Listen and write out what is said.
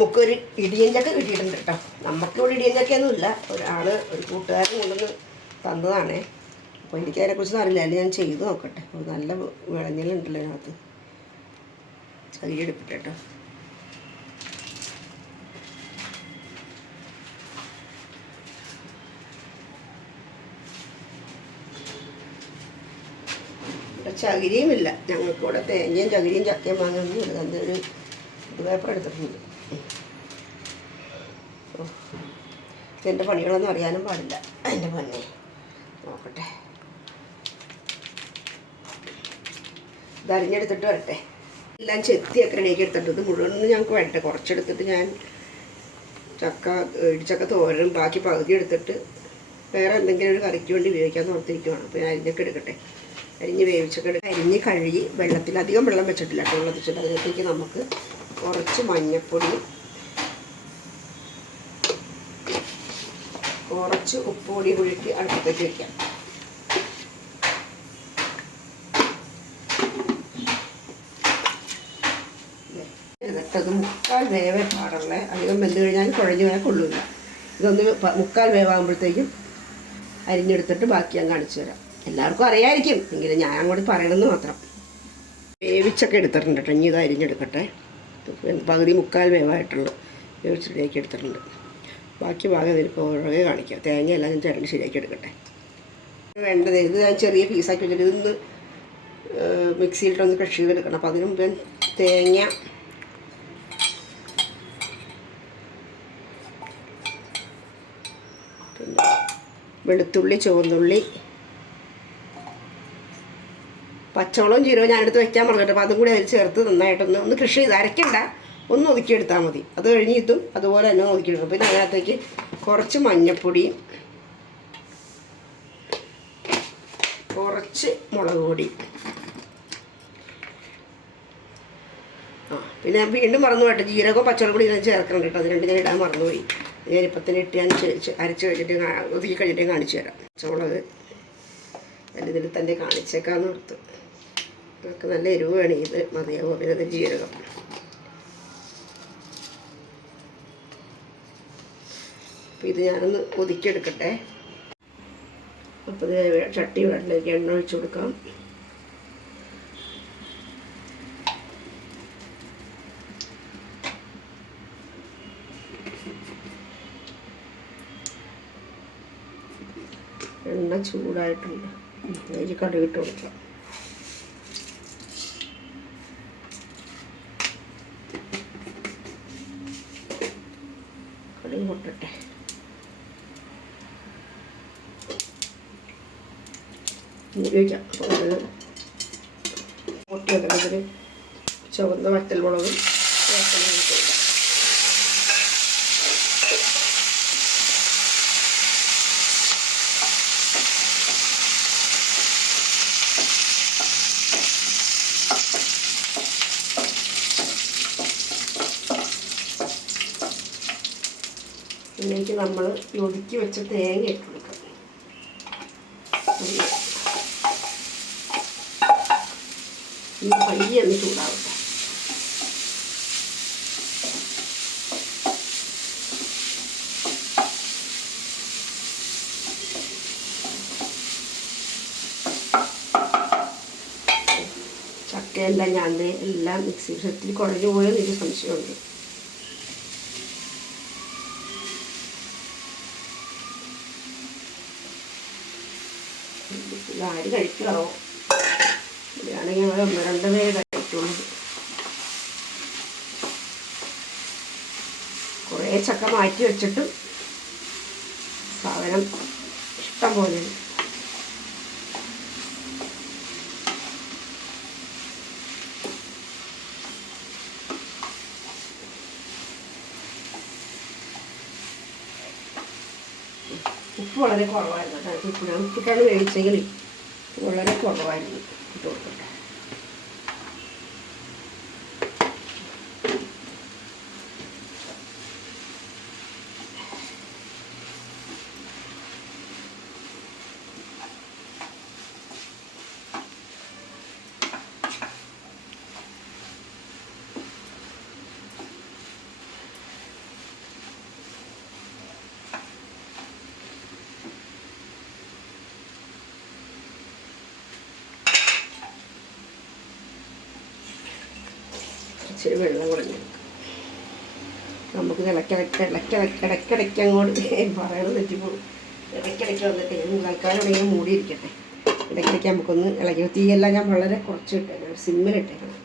നമുക്കൊരു ഇടിയൻ ചക്ക കിട്ടിയിട്ടുണ്ട് കേട്ടോ. നമുക്കിവിടെ ചക്കയൊന്നുമില്ല. ഒരാൾ ഒരു കൂട്ടുകാരൻ കൊണ്ടുവന്ന് തന്നതാണ്. അപ്പോൾ എനിക്ക് അതിനെക്കുറിച്ച് അറിയില്ല. അല്ലെങ്കിൽ ഞാൻ ചെയ്ത് നോക്കട്ടെ. അപ്പോൾ നല്ല വിളഞ്ഞലുണ്ടല്ലോ അതിനകത്ത് ചകിരിയെടുപ്പിട്ട് കേട്ടോ. ഇവിടെ ചകിരിയും ഇല്ല ഞങ്ങൾക്ക് ഇവിടെ തേങ്ങയും ചകിരിയും ചക്കയും വാങ്ങുന്നില്ല ഒരു ഇത് പേപ്പർ എടുത്തിട്ടുണ്ട്. ഇതിന്റെ പണികളൊന്നും അറിയാനും പാടില്ല. എന്റെ പൊന്നെ. നോക്കട്ടെ. ഇത് അരിഞ്ഞെടുത്തിട്ട് വരട്ടെ. എല്ലാം ചെത്തിയൊക്കെ റെഡിയാക്കി എടുത്തിട്ട് ഇത് മുഴുവനൊന്നും ഞങ്ങൾക്ക് വരട്ടെ കുറച്ചെടുത്തിട്ട് ഞാൻ ചക്ക ഇടിച്ചക്ക തോരനും ബാക്കി പകുതി എടുത്തിട്ട് വേറെ എന്തെങ്കിലും ഒരു കറിക്ക് വേണ്ടി ഉപയോഗിക്കാമെന്ന് ഓർത്തിരിക്കുവാണ്. അപ്പോൾ ഞാൻ അരിഞ്ഞൊക്കെ എടുക്കട്ടെ. അരിഞ്ഞ് വേവിച്ചൊക്കെ എടുക്കുക അരിഞ്ഞ് കഴുകി വെള്ളത്തിൽ അധികം വെള്ളം വെച്ചിട്ടില്ല. കേട്ടോ വെള്ളം വെച്ചിട്ട് അതിനകത്തേക്ക് നമുക്ക് കുറച്ച് മഞ്ഞൾപ്പൊടി കുറച്ച് ഉപ്പുപൊടി ഒഴുക്കി അടുപ്പത്തേക്ക് വയ്ക്കാം എന്നിട്ടത് മുക്കാൽ വേവേ പാടുള്ളേ. അധികം വെന്ത് കഴിഞ്ഞാൽ കുഴഞ്ഞു പോയാൽ കൊള്ളില്ല ഇതൊന്ന് മുക്കാൽ വേവാകുമ്പോഴത്തേക്കും അരിഞ്ഞെടുത്തിട്ട് ബാക്കി ഞാൻ കാണിച്ചു തരാം എല്ലാവർക്കും അറിയായിരിക്കും. എങ്കിലും ഞാൻ അങ്ങോട്ട് പറയണമെന്ന് മാത്രം. വേവിച്ചൊക്കെ എടുത്തിട്ടുണ്ട് കേട്ടോ. ഇനി ഇത് അരിഞ്ഞെടുക്കട്ടെ. പകുതി മുക്കാൽ വേവായിട്ടുള്ളൂ. വേവിച്ചിട്ടേക്ക് എടുത്തിട്ടുണ്ട്. ബാക്കി ഭാഗം ഇതിൽ പുറകെ കാണിക്കാം. തേങ്ങ എല്ലാം ഞാൻ ചേട്ടൻ ശരിയാക്കി എടുക്കട്ടെ. വേണ്ടത് ഇത് ഞാൻ ചെറിയ പീസാക്കി വെച്ചിട്ട് ഇതൊന്ന് മിക്സിയിലിട്ടൊന്ന് ക്രഷ് ചെയ്തെടുക്കണം. അപ്പോൾ അതിന് മുമ്പ് തേങ്ങ വെളുത്തുള്ളി ചുവന്നുള്ളി പച്ചമുളകും ചീരവും ഞാനെടുത്ത് വയ്ക്കാൻ പറഞ്ഞിട്ട് അപ്പോൾ അതും കൂടി അതിൽ ചേർത്ത് നന്നായിട്ടൊന്ന് ഒന്ന് കൃഷി ചെയ്ത് അരയ്ക്കണ്ട ഒന്ന് ഒതുക്കിയെടുത്താൽ മതി. അത് കഴിഞ്ഞ് ഇതും അതുപോലെ തന്നെ ഒതുക്കിയെടുക്കും. പിന്നെ അതിനകത്തേക്ക് കുറച്ച് മഞ്ഞൾപ്പൊടിയും കുറച്ച് മുളക് പൊടി ആ പിന്നെ ഞാൻ വീണ്ടും മറന്നു പോയിട്ട് ജീരകവും പച്ചമുളക് പൊടി ഞാൻ ചേർക്കണം കേട്ടോ. അത് രണ്ടും ഇടാൻ മറന്നുപോയി. തന്നെ ഇട്ട് ഞാൻ അരച്ച് കഴിഞ്ഞിട്ട് ഒതുക്കി കഴിഞ്ഞിട്ട് കാണിച്ചു തരാം. പച്ചമുളക് ഇതിൽ തന്നെ കാണിച്ചേക്കാന്ന് ഓർത്ത്. നമുക്ക് നല്ല എരിവ് വേണം. ഇത് മതിയാവും? പിന്നെ ജീരകം. അപ്പം ഇത് ഞാനൊന്ന് ഒതുക്കിയെടുക്കട്ടെ. അപ്പോൾ ഇത് ചട്ടി വെള്ളത്തിലേക്ക് എണ്ണ ഒഴിച്ചു കൊടുക്കാം. എണ്ണ ചൂടായിട്ടുണ്ട്. അതിലേക്ക് കടുകിട്ട് കൊടുക്കാം. കടുക് പൊട്ടട്ടെ. ഉപയോഗിക്കാം അപ്പോൾ അത് പൊട്ടി ചുവന്ന വറ്റൽ മുളകും വേപ്പിലയും ഇട്ട് കൊടുക്കാം ഇതിലേക്ക് നമ്മൾ ഒതുക്കി വെച്ച തേങ്ങ ഇട്ട് കൊടുക്കാം ഒന്ന് ചക്കയെല്ലാം ഞാൻ എല്ലാം മിക്സി സെറ്റിൽ കുഴഞ്ഞു പോയെന്ന് എനിക്ക് സംശയമുണ്ട്. ആര് കഴിക്കാറോ ഇവിടെയാണെങ്കിൽ ഞങ്ങൾ ഒന്ന് രണ്ട് പേര് കുറേ ചക്ക മാറ്റി വെച്ചിട്ട് സാധനം ഇഷ്ടം പോലെ ഉപ്പ് വളരെ കുറവായിരുന്നു. കേട്ടോ ഉപ്പിടാൻ ഉപ്പിട്ടാണ് വേവിച്ചെങ്കിൽ വളരെ കുറവായിരുന്നു. ഇട്ട് കൊടുക്കട്ടെ ഇച്ചിരി വെള്ളം കുറഞ്ഞു. നമുക്ക് ഇടയ്ക്കിടയ്ക്ക് ഇടയ്ക്കിടയ്ക്ക് ഇടയ്ക്കിടയ്ക്ക് അങ്ങോട്ട് പറയണത് തെറ്റിപ്പോകും. ഇടയ്ക്കിടയ്ക്ക് വന്നിട്ട് ഞാൻ തൽക്കാലം മൂടിയിരിക്കട്ടെ. ഇടയ്ക്കിടയ്ക്ക് നമുക്കൊന്ന് ഇളകി തീയെല്ലാം ഞാൻ വളരെ കുറച്ച് ഇട്ടേക്കണം സിമ്മിലിട്ടേക്കണം